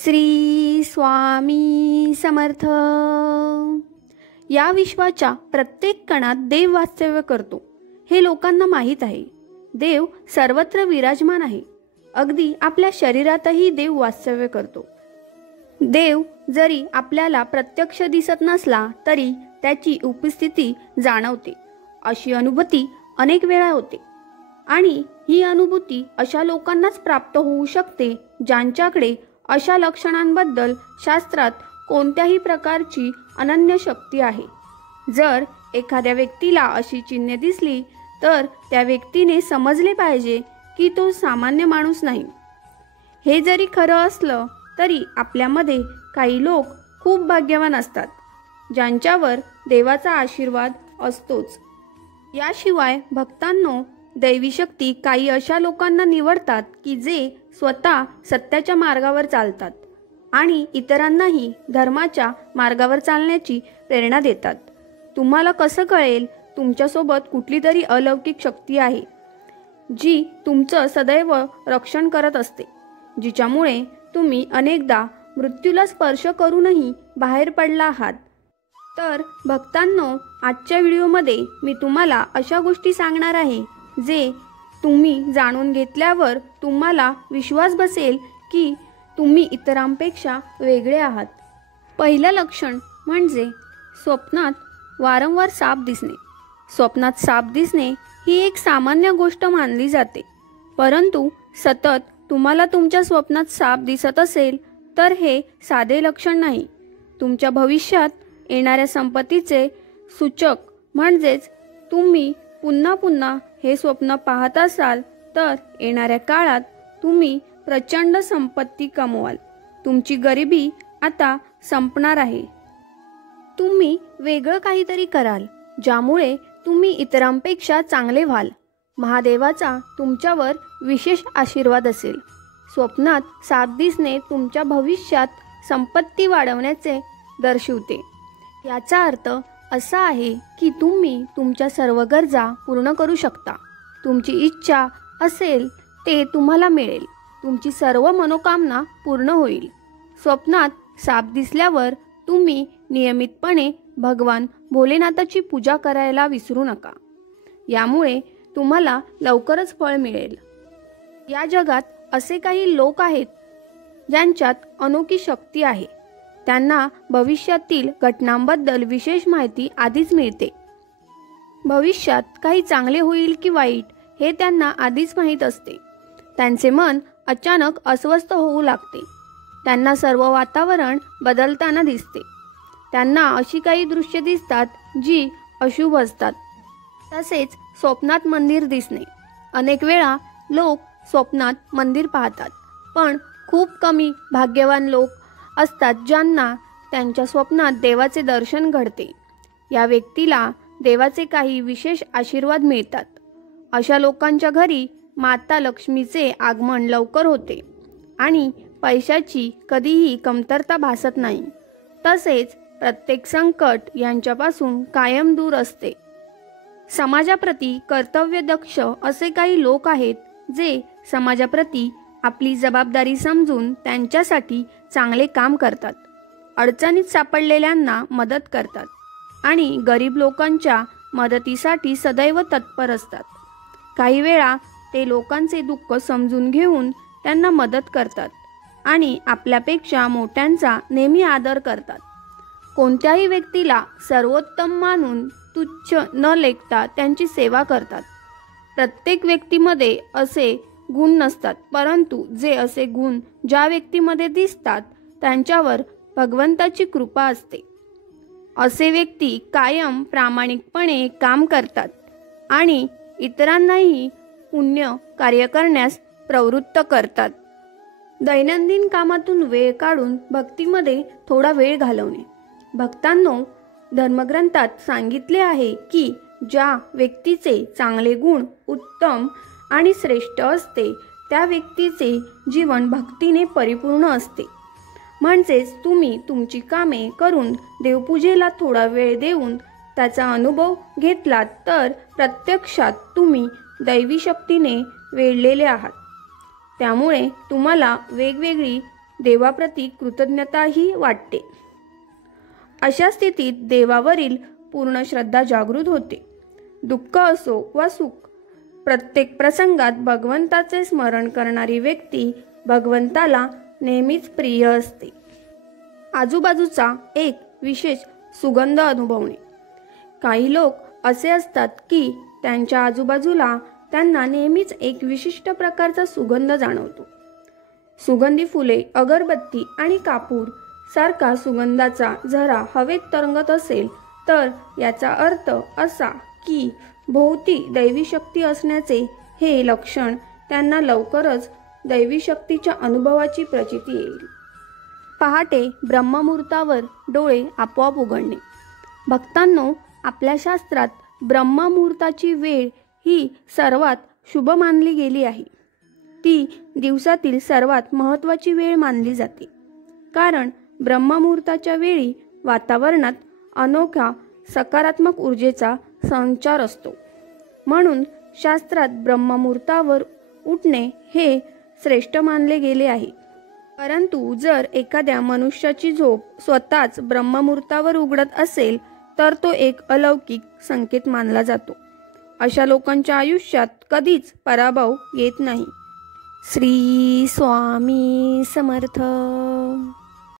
श्री स्वामी समर्थ. या विश्वाच्या प्रत्येक कणात देव वास्तव्य करतो हे लोकांना माहीत आहे. देव सर्वत्र विराजमान आहे. अगदी आपल्या शरीरातही देव वास्तव्य करतो. देव जरी आपल्याला प्रत्यक्ष दिसत नसला तरी त्याची उपस्थिती जाणवते. अशी अनुभूती अनेक वेळा होते आणि ही अनुभूती अशा लोकांनाच प्राप्त होऊ शकते ज्यांच्याकडे अशा लक्षणांबद्दल शास्त्रात कोणत्याही प्रकारची अनन्य शक्ती आहे. जर एखाद्या व्यक्तीला अशी चिन्हे दिसली तर त्या व्यक्तीने समजले पाहिजे की तो सामान्य माणूस नाही. हे जरी खरं असलं तरी आपल्यामध्ये काही लोक खूप भाग्यवान असतात ज्यांच्यावर देवाचा आशीर्वाद असतोच. याशिवाय भक्तांनो, दैवी शक्ती काही अशा लोकांना निवडतात की जे स्वतः सत्याच्या मार्गावर चालतात आणि इतरांनाही धर्माच्या मार्गावर चालण्याची प्रेरणा देतात. तुम्हाला कसं कळेल तुमच्यासोबत कुठली तरी अलौकिक शक्ती आहे जी तुमचं सदैव रक्षण करत असते, जिच्यामुळे तुम्ही अनेकदा मृत्यूला स्पर्श करूनही बाहेर पडला आहात? तर भक्तांनो, आजच्या व्हिडिओमध्ये मी तुम्हाला अशा गोष्टी सांगणार आहे जे तुम्ही जाणून घेतल्यावर तुम्हाला विश्वास बसेल की तुम्ही इतरांपेक्षा वेगळे आहात. पहिलं लक्षण म्हणजे स्वप्नात वारंवार साप दिसणे. स्वप्नात साप दिसणे ही एक सामान्य गोष्ट मानली जाते, परंतु सतत तुम्हाला तुमच्या स्वप्नात साप दिसत असेल तर हे साधे लक्षण नाही. तुमच्या भविष्यात येणाऱ्या संपत्तीचे सूचक. म्हणजेच तुम्ही पुन्हा पुन्हा हे स्वप्न पाहत असाल तर येणाऱ्या काळात तुम्ही प्रचंड संपत्ती कमवाल. तुमची गरिबी आता संपणार आहे. तुम्ही वेगळं काहीतरी कराल ज्यामुळे तुम्ही इतरांपेक्षा चांगले व्हाल. महादेवाचा तुमच्यावर विशेष आशीर्वाद असेल. स्वप्नात साप दिसणे तुमच्या भविष्यात संपत्ती वाढवण्याचे दर्शवते. याचा अर्थ असा आहे की तुम्ही तुमच्या सर्व गरजा पूर्ण करू शकता. तुमची इच्छा असेल ते तुम्हाला मिळेल. तुमची सर्व मनोकामना पूर्ण होईल. स्वप्नात साप दिसल्यावर तुम्ही नियमितपणे भगवान भोलेनाथाची पूजा करायला विसरू नका. यामुळे तुम्हाला लवकरच फळ मिळेल. या जगात असे काही लोक आहेत ज्यांच्यात अनोखी शक्ती आहे. त्यांना भविष्यातील घटनांबद्दल विशेष माहिती आधीच मिळते. भविष्यात काही चांगले होईल की वाईट हे त्यांना आधीच माहीत असते. त्यांचे मन अचानक अस्वस्थ होऊ लागते. त्यांना सर्व वातावरण बदलताना दिसते. त्यांना अशी काही दृश्ये दिसतात जी अशुभ असतात. तसेच स्वप्नात मंदिर दिसणे. अनेक वेळा लोक स्वप्नात मंदिर पाहतात, पण खूप कमी भाग्यवान लोक असतात ज्यांना त्यांच्या स्वप्नात देवाचे दर्शन घडते. या व्यक्तीला देवाचे काही विशेष आशीर्वाद मिळतात. अशा लोकांच्या घरी माता लक्ष्मीचे आगमन लवकर होते आणि पैशाची कधीही कमतरता भासत नाही. तसेच प्रत्येक संकट यांच्यापासून कायम दूर असते. समाजाप्रती कर्तव्यदक्ष असे काही लोक आहेत जे समाजाप्रती आपली जबाबदारी समजून त्यांच्यासाठी चांगले काम करतात. अडचणीत सापडलेल्यांना मदत करतात आणि गरीब लोकांच्या मदतीसाठी सदैव तत्पर असतात. काही वेळा ते लोकांचे दुःख समजून घेऊन त्यांना मदत करतात आणि आपल्यापेक्षा मोठ्यांचा नेहमी आदर करतात. कोणत्याही व्यक्तीला सर्वोत्तम मानून तुच्छ न लेखता त्यांची सेवा करतात. प्रत्येक व्यक्तीमध्ये असे गुण नसतात, परंतु जे असे गुण ज्या व्यक्तीमध्ये दिसतात त्यांच्यावर भगवंताची कृपा असते. असे व्यक्ती कायम प्रामाणिकपणे काम करतात आणि इतरांनाही पुण्य कार्य करण्यास प्रवृत्त करतात. दैनंदिन कामातून वेळ काढून भक्तीमध्ये थोडा वेळ घालवणे. भक्तांनो, धर्मग्रंथात सांगितले आहे की ज्या व्यक्तीचे चांगले गुण उत्तम आणि श्रेष्ठ असते त्या व्यक्तीचे जीवन भक्तीने परिपूर्ण असते. म्हणजेच तुम्ही तुमची कामे करून देवपूजेला थोडा वेळ देऊन त्याचा अनुभव घेतलात तर प्रत्यक्षात तुम्ही दैवी शक्तीने वेढलेले आहात. त्यामुळे तुम्हाला वेगवेगळी देवाप्रती कृतज्ञताही वाटते. अशा स्थितीत देवावरील पूर्ण श्रद्धा जागृत होते. दुःख असो वा सुख, प्रत्येक प्रसंगात भगवंताचे स्मरण करणारी व्यक्ती भगवंताला नेहमीच प्रिय असते. आजूबाजूचा एक विशेष सुगंध अनुभवणे. काही लोक असे असतात की त्यांच्या आजूबाजूला त्यांना नेहमीच एक विशिष्ट प्रकारचा सुगंध जाणवतो. सुगंधी फुले, अगरबत्ती आणि कापूर सारखा सुगंधाचा झरा हवेत तरंगत असेल तर याचा अर्थ असा की भोवती दैवी शक्ती असण्याचे हे लक्षण त्यांना लवकरच दैवी शक्तीच्या अनुभवाची प्रचिती येईल. पहाटे ब्रह्ममुहूर्तावर डोळे आपोआप उघडणे. भक्तांनो, आपल्या शास्त्रात ब्रह्ममुहूर्ताची वेळ ही सर्वात शुभ मानली गेली आहे. ती दिवसातील सर्वात महत्त्वाची वेळ मानली जाते, कारण ब्रह्ममुहूर्ताच्या वेळी वातावरणात अनोखा सकारात्मक ऊर्जेचा संचार असतो. म्हणून शास्त्रात ब्रह्ममुहूर्तावर उठणे हे श्रेष्ठ मानले गेले आहे. परंतु जर एखाद्या मनुष्याची झोप स्वतःच ब्रह्ममुहूर्तावर उघडत असेल तर तो एक अलौकिक संकेत मानला जातो. अशा लोकांच्या आयुष्यात कधीच पराभव येत नाही. श्री स्वामी समर्थ.